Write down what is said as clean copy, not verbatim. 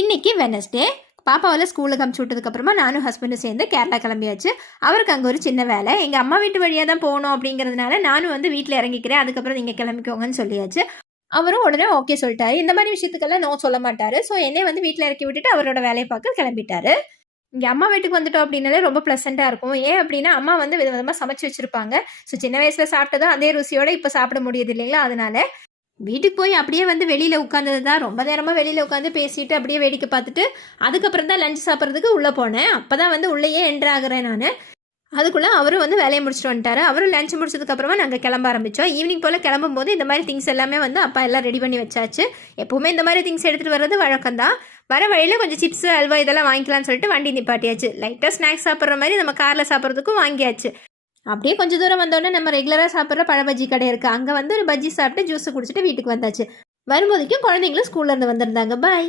இன்னைக்கு வெனஸ்டே. பாப்பாவெல்லாம் ஸ்கூலுக்கு அமுச்சு விட்டதுக்கப்புறமா நானும் ஹஸ்பண்டும் சேர்ந்து கேரளா கிளம்பியாச்சு. அவருக்கு அங்கே ஒரு சின்ன வேலை, எங்கள் அம்மா வீட்டு வழியாக தான் போகணும் அப்படிங்கிறதுனால நானும் வந்து வீட்டில் இறங்கிக்கிறேன், அதுக்கப்புறம் நீங்கள் கிளம்பிக்கோங்கன்னு சொல்லியாச்சு. அவரும் உடனே ஓகே சொல்லிட்டாரு. இந்த மாதிரி விஷயத்துக்கெல்லாம் நோ சொல்ல மாட்டாரு. ஸோ என்னை வந்து வீட்டில் இறக்கி விட்டுட்டு அவரோட வேலையை பார்க்க கிளம்பிட்டாரு. இங்கே அம்மா வீட்டுக்கு வந்துட்டோம் அப்படின்னாலே ரொம்ப ப்ளசண்ட்டாக இருக்கும். ஏன் அப்படின்னா அம்மா வந்து விதவிதமாக சமைச்சு வச்சுருப்பாங்க. ஸோ சின்ன வயசில் சாப்பிட்டதும் அதே ருசியோட இப்போ சாப்பிட முடியுது இல்லைங்களா, அதனால வீட்டுக்கு போய் அப்படியே வந்து வெளியில் உட்காந்தது தான். ரொம்ப நேரமாக வெளியில் உட்காந்து பேசிட்டு அப்படியே வேடிக்கை பார்த்துட்டு அதுக்கப்புறம் தான் லஞ்ச் சாப்பிட்றதுக்கு உள்ளே போனேன். அப்போ தான் வந்து உள்ளேயே என்ட்ரு ஆகுறேன் நான். அதுக்குள்ளே அவரும் வந்து வேலையை முடிச்சுட்டு வந்துட்டாரு. அவரும் லஞ்ச் முடிச்சதுக்கப்புறமா நாங்கள் கிளம்ப ஆரம்பித்தோம். ஈவினிங் போல் கிளம்பும் போது இந்த மாதிரி திங்ஸ் எல்லாமே வந்து அப்பா எல்லாம் ரெடி பண்ணி வச்சாச்சு. எப்போவுமே இந்த மாதிரி திங்ஸ் எடுத்துகிட்டு வர்றது வழக்கம் தான். வர வழியில் கொஞ்சம் சிப்ஸ் அல்வா இதெல்லாம் வாங்கிக்கலாம்னு சொல்லிட்டு வண்டி நிப்பாட்டியாச்சு. லைட்டாக ஸ்நாக்ஸ் சாப்பிட்ற மாதிரி நம்ம காரில் சாப்பிட்றதுக்கும் வாங்கியாச்சு. அப்படியே கொஞ்சம் தூரம் வந்தோடனே நம்ம ரெகுலராக சாப்பிட்ற பழ பஜ்ஜி கடை இருக்குது, அங்கே வந்து ஒரு பஜ்ஜி சாப்பிட்டு ஜூஸ் குடிச்சிட்டு வீட்டுக்கு வந்தாச்சு. வரும்போதைக்கும் குழந்தைங்களும் ஸ்கூல்லேருந்து வந்திருந்தாங்க. பாய்.